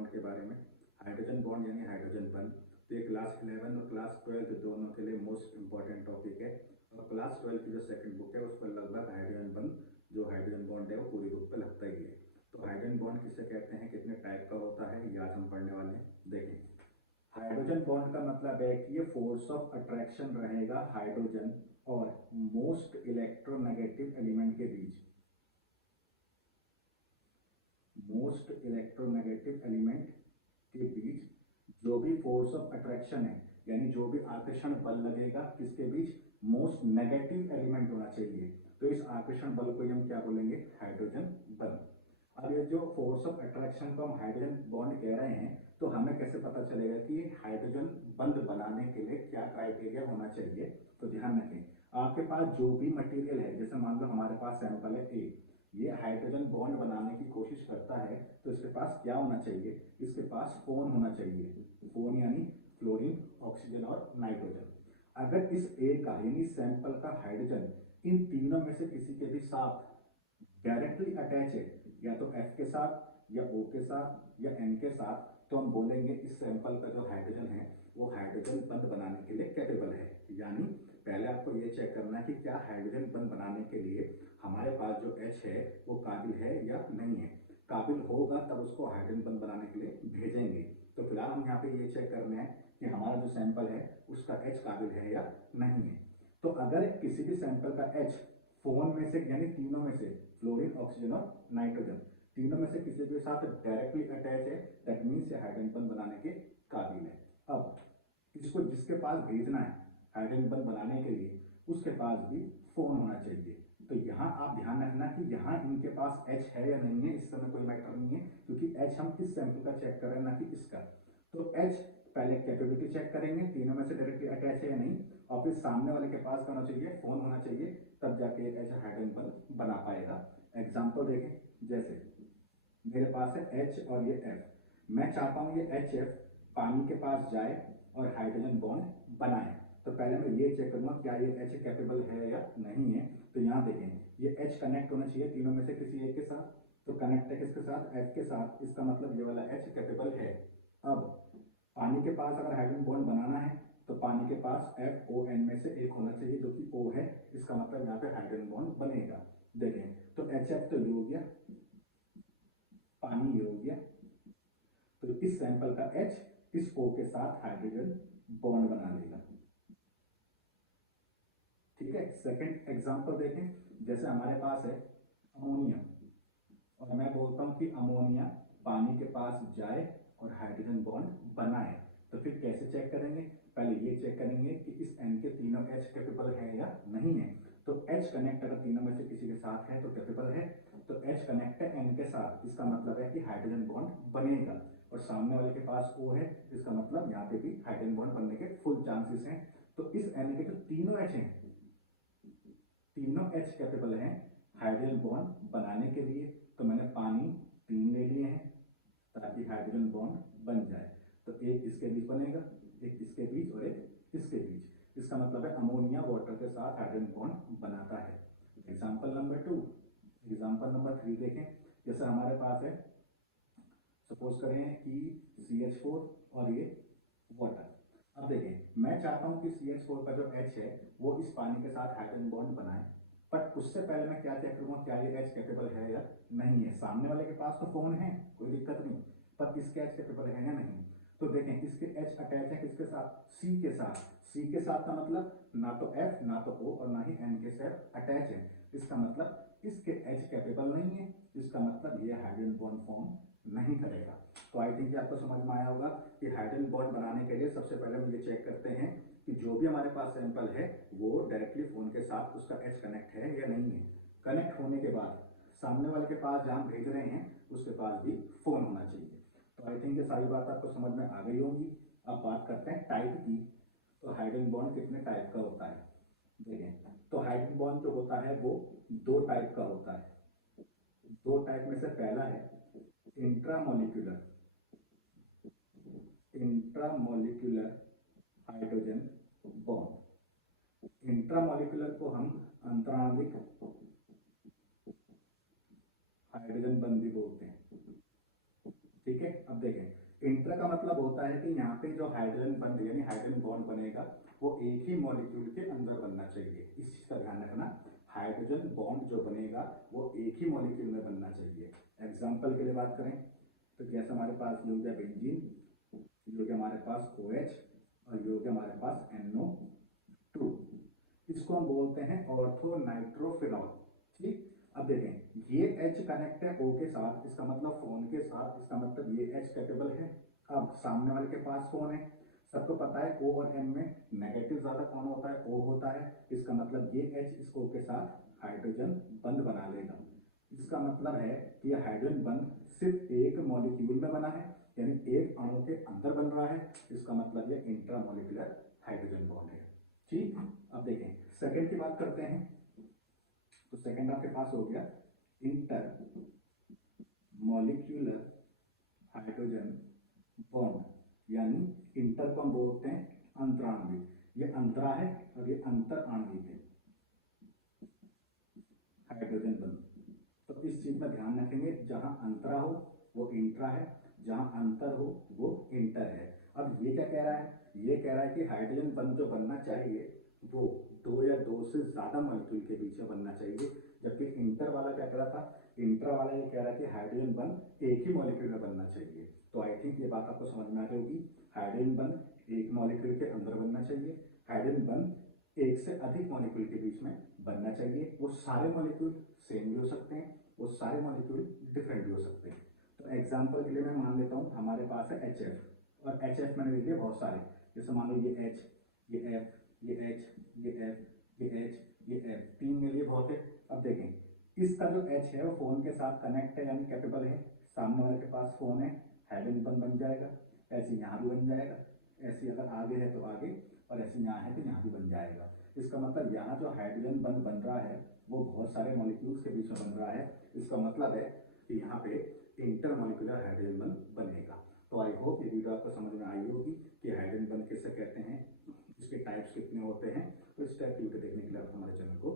Bond के बारे में। हाइड्रोजन बॉन्ड यानी हाइड्रोजन बंध, तो ये क्लास 11 और क्लास 12 दोनों के लिए मोस्ट इंपॉर्टेंट टॉपिक है। और क्लास 12 की जो सेकंड बुक है उस पर लगभग हाइड्रोजन बंध जो हाइड्रोजन बॉन्ड है वो पूरी बुक पे लगता ही है। तो हाइड्रोजन बॉन्ड किसे कहते हैं, कितने टाइप का होता है, ये आज हम पढ़ने वाले हैं। देखें, हाइड्रोजन बॉन्ड का मतलब है कि ये फोर्स ऑफ अट्रैक्शन रहेगा हाइड्रोजन और मोस्ट इलेक्ट्रोनेगेटिव एलिमेंट के बीच। मोस्ट इलेक्ट्रोनेगेटिव एलिमेंट के बीच जो भी फोर्स ऑफ अट्रैक्शन है, यानी जो भी आकर्षण बल लगेगा किसके बीच, मोस्ट नेगेटिव एलिमेंट होना चाहिए। तो इस आकर्षण बल को हम क्या बोलेंगे, हाइड्रोजन बल। अब ये जो फोर्स ऑफ अट्रैक्शन को हम हाइड्रोजन बॉन्ड कह रहे हैं, तो हमें कैसे पता चलेगा कि हाइड्रोजन बंध बनाने के लिए क्या क्राइटेरिया होना चाहिए। तो ध्यान रखें, आपके पास जो भी मटेरियल है, जैसे मान लो हमारे पास सैंपल है ए, ये हाइड्रोजन बॉन्ड बनाने की कोशिश करता है, तो इसके पास क्या होना चाहिए, इसके पास फोन होना चाहिए। फोन यानी फ्लोरीन, ऑक्सीजन और नाइट्रोजन। अगर इस ए का यानी सैंपल का हाइड्रोजन इन तीनों में से किसी के भी साथ डायरेक्टली अटैच है, या तो F के साथ या O के साथ या N के साथ, तो हम बोलेंगे इस सैंपल का जो हाइड्रोजन है वो हाइड्रोजन बंध बनाने के लिए कैपेबल है। यानी पहले आपको ये चेक करना है कि क्या हाइड्रोजन बंध बनाने के लिए हमारे पास जो H है वो काबिल है या नहीं है। काबिल होगा तब उसको हाइड्रोजन बंध बनाने के लिए भेजेंगे। तो फिलहाल हम यहाँ पे ये चेक करना है कि हमारा जो सैंपल है उसका H काबिल है या नहीं है। तो अगर किसी भी सैंपल का H फोन में से यानी तीनों में से फ्लोरीन, ऑक्सीजन और नाइट्रोजन तीनों में से किसी के साथ डायरेक्टली अटैच है, दैट मीन्स ये हाइड्रोजन बंध बनाने के काबिल है। अब इसको जिसके पास भेजना है हाइड्रोजन बंध बनाने के लिए उसके पास भी फोन होना चाहिए। तो यहाँ आप ध्यान रखना कि यहाँ इनके पास H है या नहीं है, इस समय कोई मैटर नहीं है, क्योंकि H हम इस सैंपल का चेक कर रहे हैं ना कि इसका। तो H पहले कैपेबिलिटी चेक करेंगे, तीनों में से डायरेक्टली अटैच है या नहीं, और फिर सामने वाले के पास होना चाहिए, फोन होना चाहिए, तब जाके ऐसा हाइड्रोजन बंध बना पाएगा। एग्जाम्पल देखें, जैसे मेरे पास है H और ये F, मैं चाहता हूं ये HF पानी के पास जाए और हाइड्रोजन बॉन्ड बनाए। तो पहले मैं ये चेक करूंगा क्या ये H कैपेबल है या नहीं है। तो यहाँ देखें, ये H कनेक्ट होना चाहिए तीनों में से किसी एक के साथ, तो कनेक्ट है किसके साथ, F के साथ, इसका मतलब ये वाला H कैपेबल है। अब पानी के पास अगर हाइड्रोजन बॉन्ड बनाना है तो पानी के पास FON में से एक होना चाहिए जो कि O है, इसका मतलब यहाँ पे हाइड्रोजन बॉन्ड बनेगा। देखें, तो HF तो ये हो गया, पानी ये हो गया, तो इस सैंपल का H इस O के साथ हाइड्रोजन बॉन्ड बना लेगा। ठीक है, सेकंड एग्जांपल देखें, जैसे हमारे पास है अमोनिया और मैं बोलता हूं कि अमोनिया पानी के पास जाए और हाइड्रोजन बॉन्ड बनाए। तो फिर कैसे चेक करेंगे, पहले ये चेक करेंगे कि इस N के तीनों H कैपेबल है या नहीं है। तो H कनेक्ट अगर तीनों में से किसी के साथ है तो कैपेबल है, तो H कनेक्ट है N के साथ, इसका मतलब है कि हाइड्रोजन बॉन्ड बनेगा। और सामने वाले के पास O है, इसका मतलब यहाँ पे भी हाइड्रोजन बॉन्ड बनने के फुल चांसेस हैं। तो इस N के जो तीनों H हैं, तीनों H कैपेबल हैं हाइड्रोजन बॉन्ड बनाने के लिए। तो मैंने पानी 3 ले लिए हैं ताकि हाइड्रोजन बॉन्ड बन जाए। तो एक इसके बीच बनेगा, एक इसके बीच और एक इसके बीच। इसका मतलब है अमोनिया वाटर के साथ हाइड्रोजन बॉन्ड बनाता है। एग्जांपल नंबर 2, एग्जांपल नंबर 3 देखें, जैसे हमारे पास है, सपोज करें कि CH4 और ये वाटर। अब देखें, मैं चाहता हूं कि CH4 का जो H है वो इस पानी के साथ हाइड्रोजन बॉन्ड बनाए, बट उससे पहले मैं क्या चेक करूंगा क्या ये H कैपेबल है या नहीं है। सामने वाले के पास तो फोन है, कोई दिक्कत नहीं, पर इसके H कैपेबल है या नहीं। तो देखें, इसके H अटैच है किसके साथ, C के साथ। C के साथ का मतलब ना तो F ना तो O और ना ही N के साथ अटैच है, इसका मतलब इसके H कैपेबल नहीं है, इसका मतलब ये हाइड्रोजन बॉन्ड फॉर्म नहीं करेगा। तो आई थिंक आपको समझ में आया होगा कि हाइड्रोजन बॉन्ड बनाने के लिए सबसे पहले हम ये चेक करते हैं कि जो भी हमारे पास सैंपल है वो डायरेक्टली फोन के साथ उसका H कनेक्ट है या नहीं है। कनेक्ट होने के बाद सामने वाले के पास जहां भेज रहे हैं उसके पास भी फोन होना चाहिए। तो आई थिंक ये सारी बात आपको समझ में आ गई होगी। अब बात करते हैं टाइप की। तो हाइड्रोजन बॉन्ड कितने टाइप का होता है, देखें, तो हाइड्रोजन बॉन्ड जो होता है वो 2 टाइप का होता है। 2 टाइप में से पहला है intramolecular, intramolecular hydrogen bond. Intramolecular को हम अंतराणविक हाइड्रोजन बंध भी बोलते हैं। ठीक है, अब अब देखें इंटर का मतलब होता है कि यहाँ पे जो हाइड्रोजन बंध यानी हाइड्रोजन बॉन्ड बनेगा वो एक ही मॉलिक्यूल के अंदर बनना चाहिए, इस चीज का ध्यान रखना। हाइड्रोजन बॉन्ड जो बनेगा वो एक ही मॉलिक्यूल में बनना चाहिए। एग्जाम्पल के लिए बात करें तो जैसे हमारे पास ये हो गया बेंजीन, ये हो गया हमारे पास OH और ये हो गया हमारे पास NO2, इसको हम बोलते हैं ऑर्थो नाइट्रोफिनॉल। ठीक, अब देखें ये H कनेक्ट है O के साथ, इसका मतलब फोन के साथ, इसका मतलब ये H कैपेबल है। अब सामने वाले के पास फोन है, सबको पता है O और M में नेगेटिव ज्यादा कौन होता है, O होता है, इसका मतलब ये H इस O के साथ हाइड्रोजन बंध बना लेगा। इसका मतलब है कि हाइड्रोजन बंध सिर्फ एक मॉलिक्यूल में बना है, यानी एक अणु के अंदर बन रहा है, इसका मतलब ये इंट्रामोलिकुलर हाइड्रोजन बॉन्ड है। ठीक, अब देखें सेकंड की बात करते हैं, तो सेकंड आपके पास हो गया इंटर मॉलिक्यूलर हाइड्रोजन बॉन्ड, यानी इंटर को हम बोलते हैं अंतराण्विक, ये अंतरा है और ये अंतर आणविक है हाइड्रोजन बंध। तो इस चीज में ध्यान रखेंगे, जहां अंतरा हो वो इंट्रा है, जहां अंतर हो वो इंटर है। अब ये क्या कह रहा है, ये कह रहा है कि हाइड्रोजन बंध जो बनना चाहिए वो दो या दो से ज्यादा मॉलिक्यूल के बीच में बनना चाहिए, जबकि इंटर वाला क्या कह रहा था, इंट्रा वाला ये कह रहा है कि हाइड्रोजन बंध एक ही मॉलिक्यूल में बनना चाहिए। तो आई थिंक ये बात आपको समझ में आ रही होगी, हाइड्रोजन बंध एक मॉलिक्यूल के अंदर बनना चाहिए, हाइड्रोजन बंध एक से अधिक मॉलिक्यूल के बीच में बनना चाहिए। वो सारे मॉलिक्यूल सेम भी हो सकते हैं, वो सारे मॉलिक्यूल डिफरेंट भी हो सकते हैं। तो एग्जांपल के लिए मैं मान लेता हूँ हमारे पास है HF और HF मैंने लिख दिया बहुत सारे, जैसे मान लो ये H, ये F, ये H, ये F, ये H, ये F, तीन मिल लिए बहुत है। अब देखें इसका जो H है वो फोन के साथ कनेक्ट है यानी कैपेबल है, सामने वाले के पास फोन है, हाइड्रोजन बंध बन जाएगा, ऐसे यहाँ भी बन जाएगा, ऐसे अगर आगे है तो आगे और ऐसे यहाँ है तो यहाँ भी बन जाएगा। इसका मतलब यहाँ जो हाइड्रोजन बंध बन रहा है वो बहुत सारे मॉलिक्यूल्स के बीच में बन रहा है, इसका मतलब है कि यहाँ पे इंटरमॉलिक्यूलर हाइड्रोजन बंध बनेगा। तो आई होप ये वीडियो आपको समझ में आई होगी कि हाइड्रोजन बंध किसे कहते हैं, इसके टाइप्स कितने होते हैं। तो इस टाइप की वीडियो देखने के लिए आप हमारे चैनल को